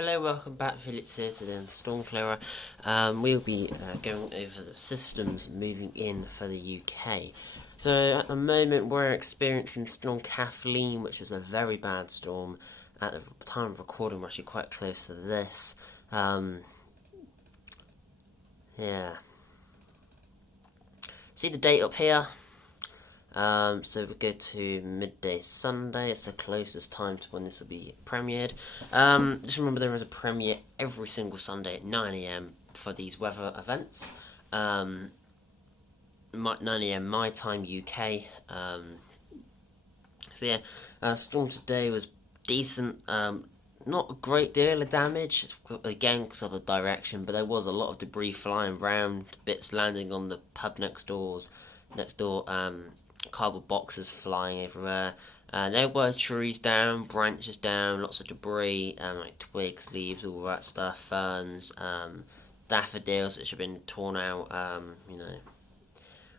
Hello, welcome back. Felix here today on Storm Clearer. We'll be going over the systems moving in for the UK. So at the moment we're experiencing Storm Kathleen, which is a very bad storm. At the time of recording, we're actually quite close to this. Yeah. See the date up here? So we go to midday Sunday. It's the closest time to when this will be premiered. Just remember there is a premiere every single Sunday at 9 a.m. for these weather events. 9 a.m. my time UK. Storm today was decent. Not a great deal of damage, again because of the direction, but there was a lot of debris flying around, bits landing on the pub next door, cardboard boxes flying everywhere. There were trees down, branches down, lots of debris, like twigs, leaves, all that stuff, ferns, daffodils which have been torn out,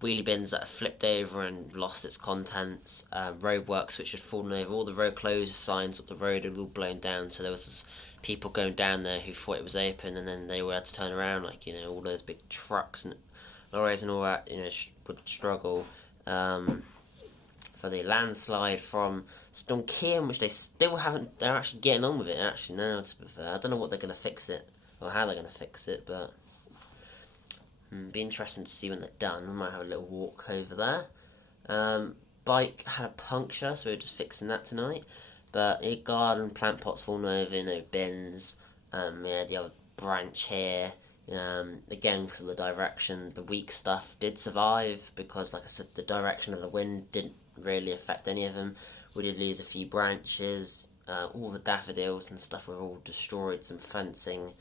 wheelie bins that have flipped over and lost its contents, roadworks which had fallen over, all the road closure signs up the road had all blown down, so there was people going down there who thought it was open, and then they had to turn around, all those big trucks and lorries and all that, would struggle for the landslide from Storm Kian, which they still haven't, they're actually getting on with it actually now, to be fair. I don't know what they're going to fix it, or how they're going to fix it, but be interesting to see when they're done. We might have a little walk over there. Bike had a puncture, so we're just fixing that tonight. But garden, plant pots falling over, bins. The other branch here. Again, because of the direction, the weak stuff did survive because, like I said, the direction of the wind didn't really affect any of them. We did lose a few branches. All the daffodils and stuff were all destroyed. Some fencing.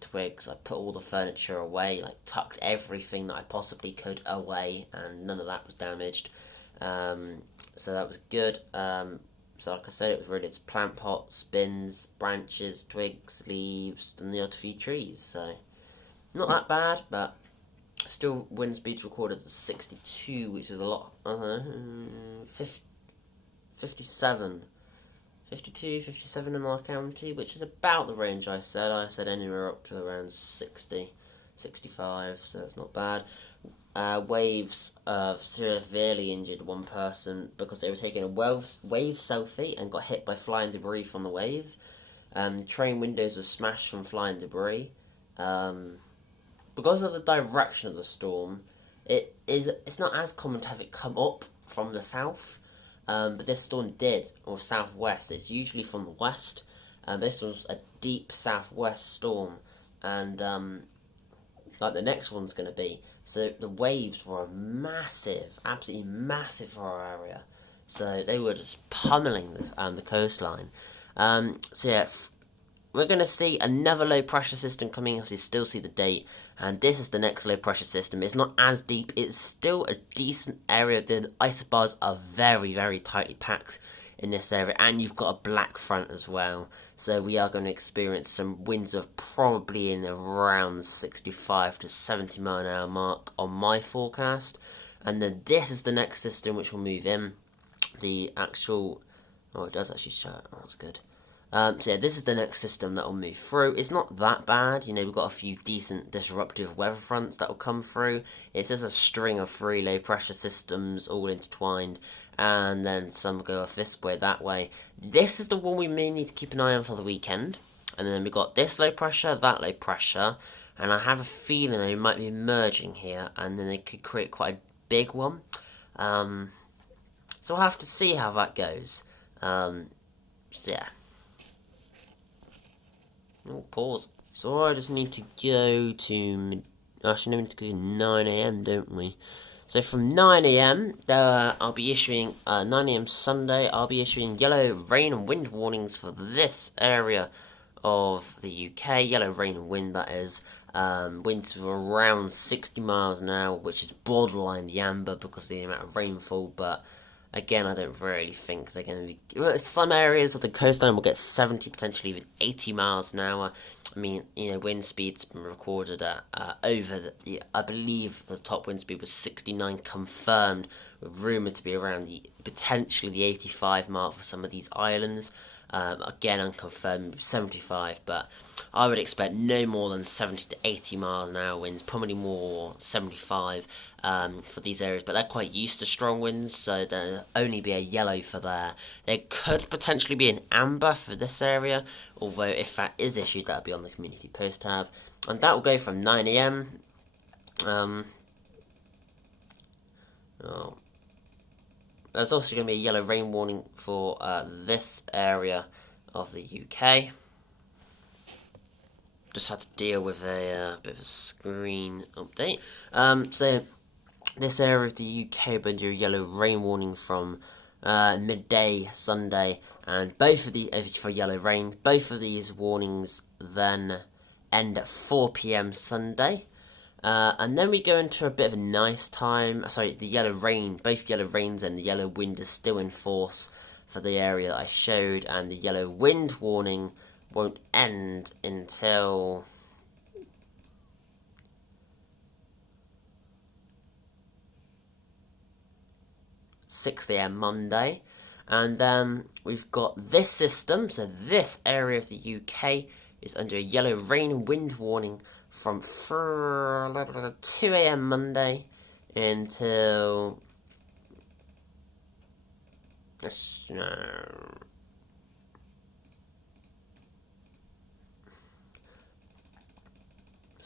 Twigs. I put all the furniture away, tucked everything that I possibly could away, and none of that was damaged. So that was good. So like I said, it was really just plant pots, bins, branches, twigs, leaves, and the odd few trees. So not that bad, but still wind speeds recorded at 62, which is a lot. 57. 52, 57 in our county, which is about the range I said. I said anywhere up to around 60, 65, so it's not bad. Waves severely injured one person because they were taking a wave selfie and got hit by flying debris from the wave. Train windows were smashed from flying debris. Because of the direction of the storm, it's not as common to have it come up from the south. But this storm did, or southwest. It's usually from the west. This was a deep southwest storm, and like the next one's going to be. So the waves were massive, absolutely massive for our area. So they were just pummeling the coastline. We're going to see another low pressure system coming, as you still see the date, and this is the next low pressure system. It's not as deep, it's still a decent area. The isobars are very, very tightly packed in this area, and you've got a black front as well. So we are going to experience some winds of probably in around 65 to 70 mile an hour mark on my forecast. And then this is the next system which will move in. The actual, it does actually show it, that's good. This is the next system that will move through. It's not that bad, we've got a few decent disruptive weather fronts that will come through. It's just a string of 3 low pressure systems all intertwined, and then some go off this way, that way. This is the one we may need to keep an eye on for the weekend. And then we've got this low pressure, that low pressure, and I have a feeling they might be merging here, and then they could create quite a big one. So we'll have to see how that goes. Oh, pause. So I just need to go to... Actually, no, we need to go to 9 a.m, don't we? So from 9 a.m, I'll be issuing... 9 a.m. Sunday, I'll be issuing yellow rain and wind warnings for this area of the UK. Yellow rain and wind, that is. Winds of around 60 miles an hour, which is borderline the amber because of the amount of rainfall, but... Again, I don't really think they're going to be... Some areas of the coastline will get 70, potentially even 80 miles an hour. I mean, wind speed's been recorded at over I believe the top wind speed was 69 confirmed, with rumoured to be around potentially the 85 mark for some of these islands. Again, unconfirmed 75, but I would expect no more than 70 to 80 miles an hour winds, probably more 75 for these areas, but they're quite used to strong winds, so there'll only be a yellow for there. There could potentially be an amber for this area, although if that is issued, that'll be on the community post tab, and that will go from 9 a.m. There's also going to be a yellow rain warning for this area of the UK. Just had to deal with a bit of a screen update. So this area of the UK will be under a yellow rain warning from midday Sunday, and both of the for yellow rain. Both of these warnings then end at 4 p.m. Sunday. And then we go into a bit of a nice time. Sorry, the yellow rain, both yellow rains and the yellow wind is still in force for the area that I showed, and the yellow wind warning won't end until (6 a.m. Monday. And then we've got this system, so this area of the UK is under a yellow rain and wind warning from 2 a.m. Monday until let's have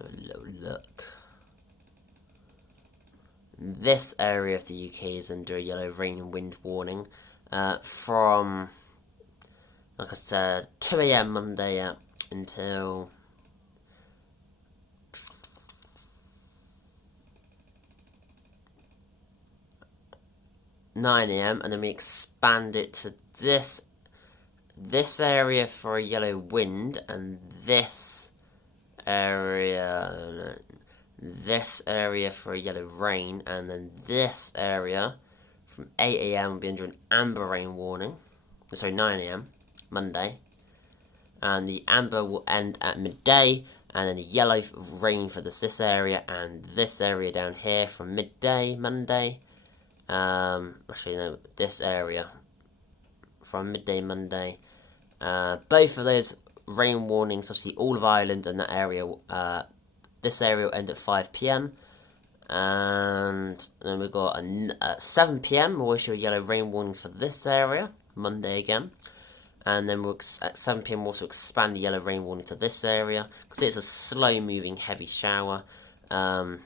a little look. This area of the UK is under a yellow rain and wind warning from, like I said, 2 a.m. Monday until 9 a.m. and then we expand it to this area for a yellow wind, and this area for a yellow rain, and then this area from 8 a.m. will be under an amber rain warning. Sorry, 9 a.m. Monday, and the amber will end at midday, and then the yellow rain for this area and this area down here from midday Monday. Actually no, this area from midday Monday. Both of those rain warnings, obviously all of Ireland and that area, this area will end at 5 p.m. and then we've got at 7 p.m. we'll issue a yellow rain warning for this area, Monday again. And then at 7 p.m. we'll also expand the yellow rain warning to this area, because it's a slow-moving heavy shower. And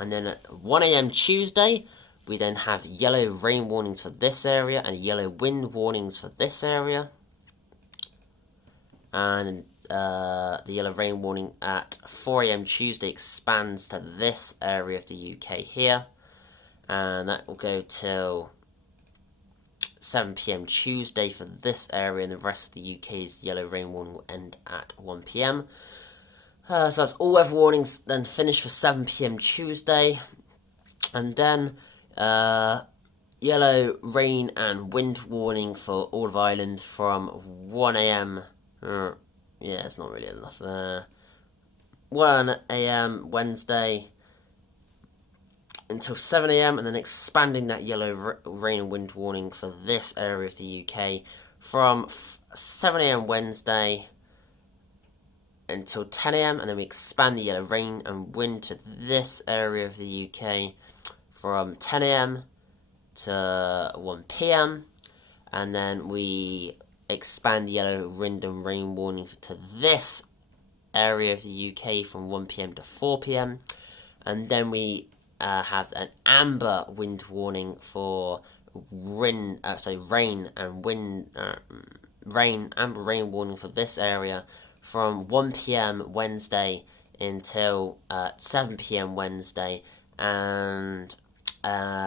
then at 1 a.m. Tuesday, we then have yellow rain warnings for this area and yellow wind warnings for this area. And the yellow rain warning at 4 a.m. Tuesday expands to this area of the UK here. And that will go till 7 p.m. Tuesday for this area, and the rest of the UK's yellow rain warning will end at 1 p.m. So that's all weather warnings then finish for 7 p.m. Tuesday. And then yellow rain and wind warning for all of Ireland from 1 a.m. Yeah, it's not really enough there. 1 a.m. Wednesday until 7 a.m. and then expanding that yellow rain and wind warning for this area of the UK from 7 a.m. Wednesday until 10 a.m. and then we expand the yellow rain and wind to this area of the UK from 10 a.m. to 1 p.m. and then we expand the yellow wind and rain warning to this area of the UK from 1 p.m. to 4 p.m. and then we have an amber wind warning for rain and wind amber rain warning for this area from 1 p.m. Wednesday until 7 p.m. Wednesday, and and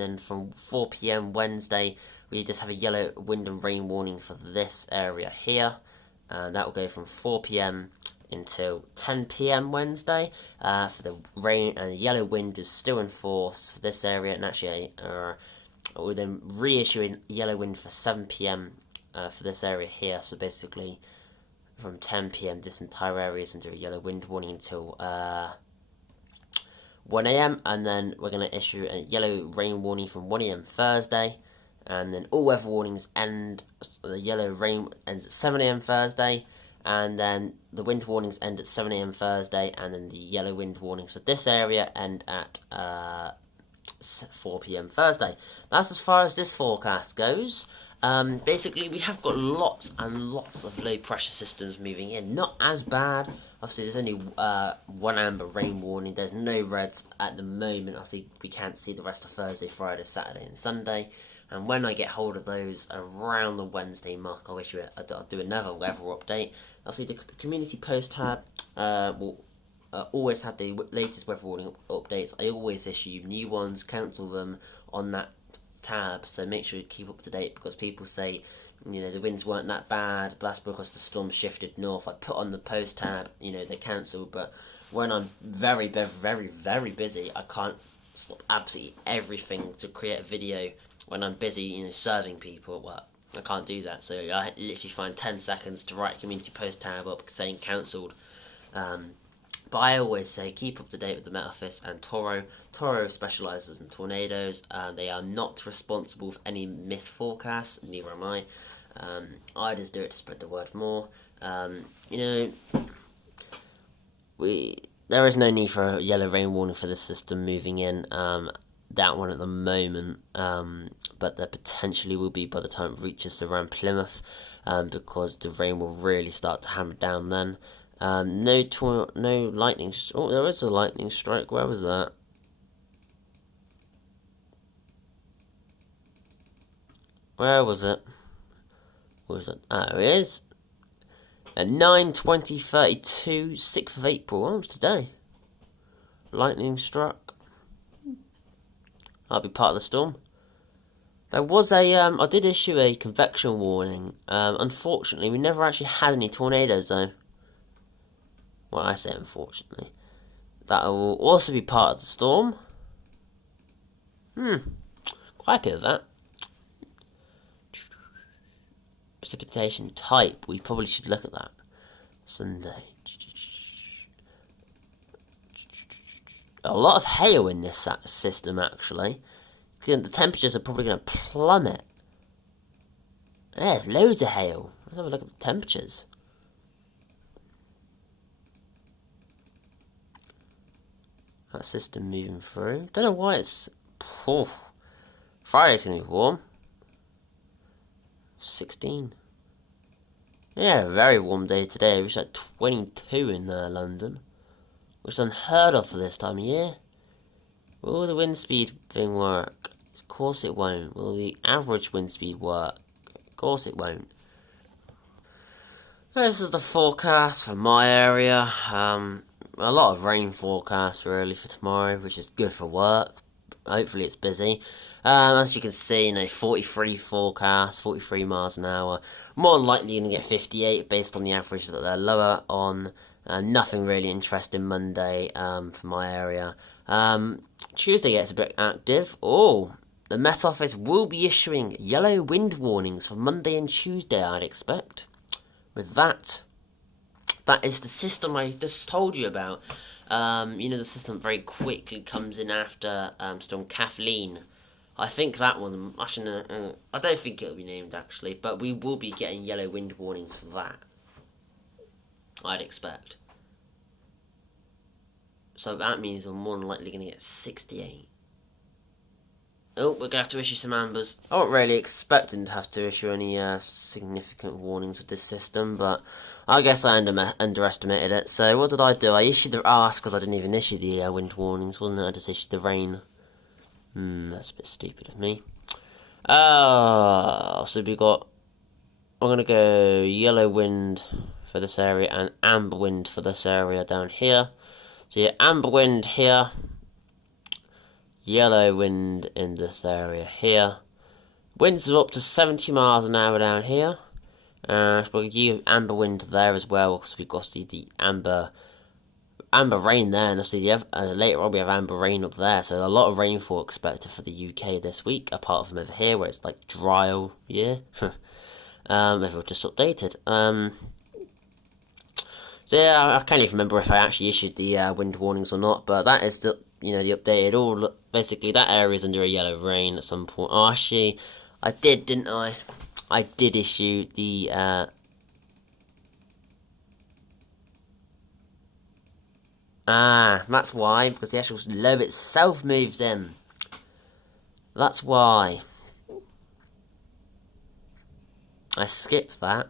then from 4 p.m. Wednesday we just have a yellow wind and rain warning for this area here, and that will go from 4 p.m. until 10 p.m. Wednesday. For the rain and the yellow wind is still in force for this area, and actually we'll then reissue a yellow wind for 7 p.m. For this area here. So basically from 10 p.m. this entire area is under a yellow wind warning until 1 a.m. and then we're going to issue a yellow rain warning from 1 a.m. Thursday and then all weather warnings end. The yellow rain ends at 7 a.m. Thursday, and then the wind warnings end at 7 a.m. Thursday, and then the yellow wind warnings for this area end at 4 p.m. Thursday. That's as far as this forecast goes. Basically, we have got lots and lots of low pressure systems moving in. Not as bad. Obviously, there's only one amber rain warning. There's no reds at the moment. Obviously, we can't see the rest of Thursday, Friday, Saturday, and Sunday. And when I get hold of those around the Wednesday mark, I'll do another weather update. Obviously, the community post tab will always have the latest weather warning updates. I always issue new ones, cancel them on that tab, so make sure you keep up to date, because people say, the winds weren't that bad, but that's because the storm shifted north. I put on the post tab, they cancel, but when I'm very, very, very busy, I can't stop absolutely everything to create a video. When I'm busy, serving people, well, I can't do that, so I literally find 10 seconds to write community post tab up saying cancelled. But I always say keep up to date with the Met Office and Toro. Toro specialises in tornadoes. They are not responsible for any missed forecasts, neither am I. I just do it to spread the word more. There is no need for a yellow rain warning for this system moving in. That one at the moment, but there potentially will be by the time it reaches around Plymouth, because the rain will really start to hammer down then. No lightning. Oh, there is a lightning strike. Where was that? Where was it? Where was it? Ah, there it is. At 9:20:32, 6th of April. Oh, it's today. Lightning struck. I'll be part of the storm. There was I did issue a convection warning. Unfortunately, we never actually had any tornadoes though. Well, I say unfortunately. That will also be part of the storm. Quite happy with that. Precipitation type. We probably should look at that. Sunday. A lot of hail in this system, actually. The temperatures are probably going to plummet. Yeah, there's loads of hail. Let's have a look at the temperatures. That system moving through. Don't know why it's... Friday's going to be warm. 16. Yeah, a very warm day today. It was like 22 in London. Which is unheard of for this time of year. Will the wind speed thing work? Of course it won't. Will the average wind speed work? Of course it won't. This is the forecast for my area. A lot of rain forecast really for tomorrow, which is good for work. Hopefully it's busy. As you can see, 43 forecast, 43 miles an hour. More than likely going to get 58 based on the average that they're lower on. Nothing really interesting Monday for my area. Tuesday gets a bit active. Oh, the Met Office will be issuing yellow wind warnings for Monday and Tuesday, I'd expect. With that is the system I just told you about. The system very quickly comes in after Storm Kathleen. I think that one, actually, I don't think it'll be named actually, but we will be getting yellow wind warnings for that. I'd expect. So that means we're more than likely going to get 68. Oh, we're going to have to issue some ambers. I wasn't really expecting to have to issue any significant warnings with this system, but I guess I underestimated it. So what did I do? I issued the... Oh, that's because I didn't even issue the wind warnings, wasn't it? I just issued the rain. That's a bit stupid of me. So we got... I'm going to go yellow wind for this area and amber wind for this area down here. So yeah, amber wind here. Yellow wind in this area here. Winds are up to 70 miles an hour down here. So we'll give amber wind there as well, because we've got the amber rain there, and later on we have amber rain up there. So a lot of rainfall expected for the UK this week, apart from over here where it's like dry all year. If I've just updated. So yeah, I can't even remember if I actually issued the wind warnings or not, but that is the the updated. Basically that area is under a yellow rain at some point. Oh, actually, I did, didn't I? I did issue the that's why, because the actual low itself moves in. That's why. I skipped that.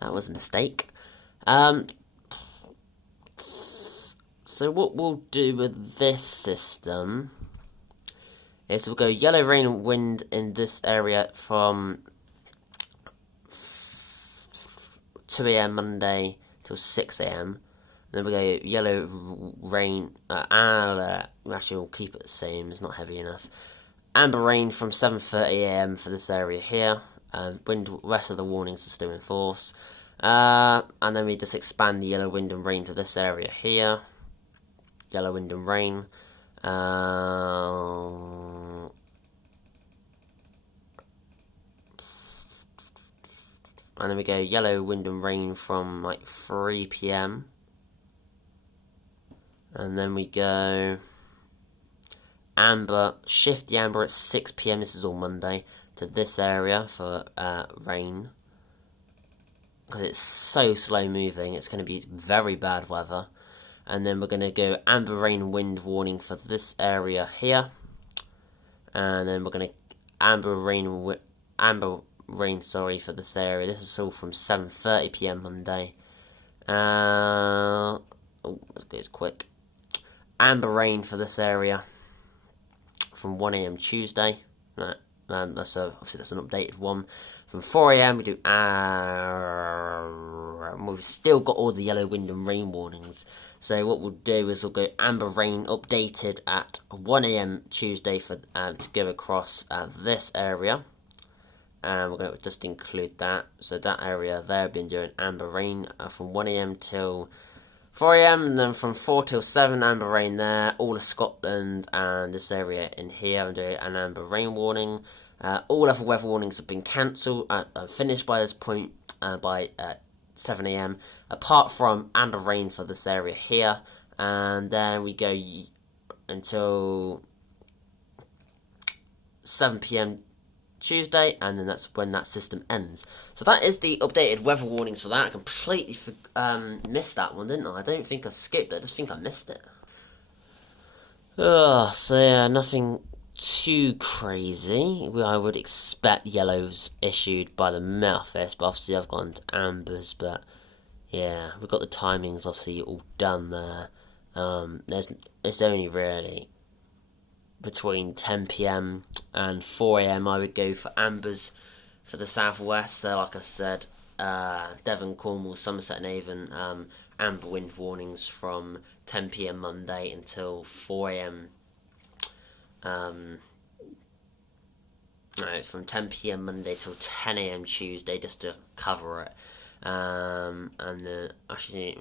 That was a mistake. So what we'll do with this system is we'll go yellow rain and wind in this area from 2 AM Monday till 6 AM. Then we go yellow rain. Actually, we'll keep it the same. It's not heavy enough. Amber rain from 7:30 AM for this area here. Wind. Rest of the warnings are still in force. And then we just expand the yellow wind and rain to this area here. Yellow wind and rain. And then we go yellow wind and rain from like 3 PM. And then we go amber, shift the amber at 6 PM, this is all Monday, to this area for rain. Because it's so slow moving, it's going to be very bad weather. And then we're going to go amber rain wind warning for this area here. And then we're going to amber rain for this area. This is all from 7:30 PM Monday. Oh, this goes quick. Amber rain for this area from 1 AM Tuesday. Obviously that's an updated one. From 4 AM we do we've still got all the yellow wind and rain warnings. So what we'll do is we'll go amber rain updated at 1 AM Tuesday for to go across this area. And we're going to just include that. So that area there, I've been doing amber rain from 1 AM till 4 AM, and then from 4 till 7, amber rain there. All of Scotland and this area in here, I'm doing an amber rain warning. All other weather warnings have been cancelled, finished by this point by 7 AM, apart from amber rain for this area here. And then we go until 7 PM Tuesday, and then that's when that system ends. So that is the updated weather warnings for that. I completely missed that one, didn't I? I don't think I skipped it, I just think I missed it. So yeah, nothing too crazy. I would expect yellows issued by the Met Office, but obviously I've gone to ambers, but yeah, we've got the timings obviously all done there. It's only really between 10 PM and 4 AM I would go for ambers for the southwest. So like I said, Devon, Cornwall, Somerset and Avon, amber wind warnings from 10 PM Monday until 4 AM. No, from 10 PM Monday till 10 AM Tuesday, just to cover it. And actually,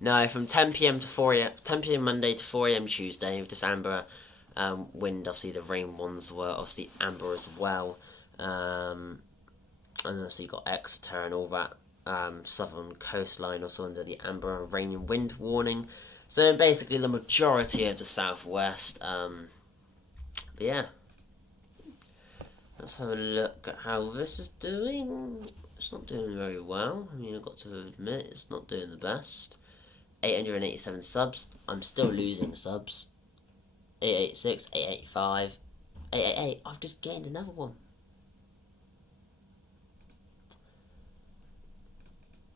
no, from 10 PM to 4 AM, 10 PM Monday to 4 AM Tuesday, just amber wind. Obviously, the rain ones were obviously amber as well. And then so you got Exeter and all that southern coastline also under the amber and rain and wind warning. So basically, the majority of the southwest. But yeah, let's have a look at how this is doing. It's not doing very well. I mean, I've got to admit, it's not doing the best. 887 subs. I'm still losing subs. 886, 885, 888. I've just gained another one.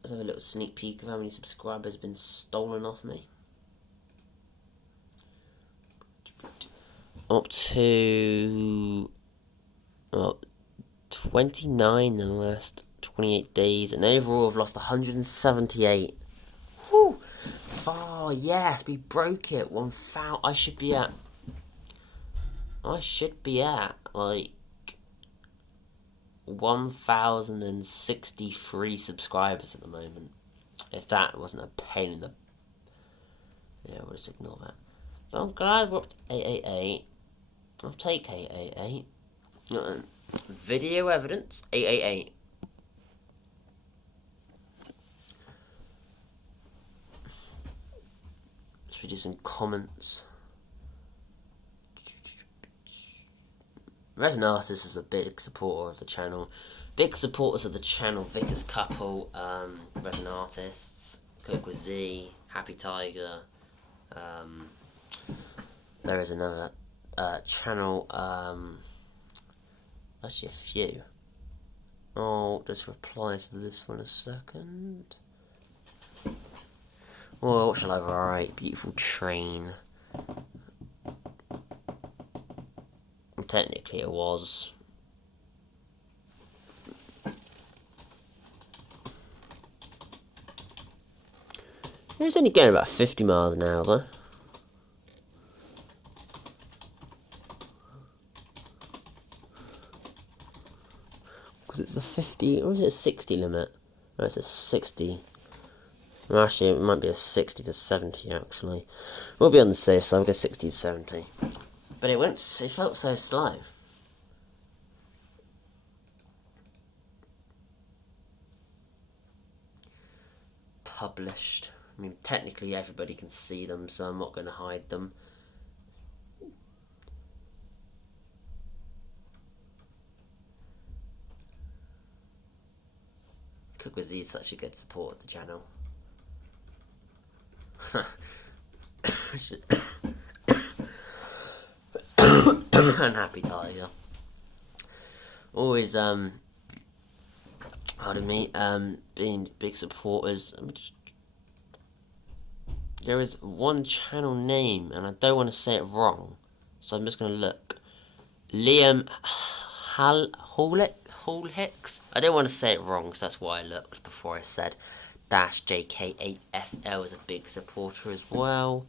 Let's have a little sneak peek of how many subscribers have been stolen off me. Up to 29 in the last 28 days, and overall I've lost 178. Whew! Oh yes, we broke it. 1,000. I should be at like 1,063 subscribers at the moment. If that wasn't a pain in the... Yeah, we'll just ignore that. But I'm glad we're up to 888. I'll take 888. Video evidence, 888. So we do some comments. Resident Artist is a big supporter of the channel. Big supporters of the channel: Vickers Couple, Resident Artists, Cook with Z, Happy Tiger. There is another channel. Actually, a few. I'll just reply to this one a second. Well, what shall I write? Beautiful train. Technically, it was. It was only going about 50 miles an hour, though. Because it's a 50, or is it a 60 limit? No, it's a 60. Well, actually, it might be a 60 to 70, actually. We'll be on the safe side, we'll go 60 to 70. But it felt so slow. Published. I mean, technically everybody can see them, so I'm not going to hide them. Cook with Z is such a good support of the channel. Unhappy Tiger. Always, pardon me, being big supporters. There is one channel name, and I don't want to say it wrong, so I'm just going to look. Liam Hallhicks. I don't want to say it wrong, so that's why I looked before I said. -JK8FL is a big supporter as well.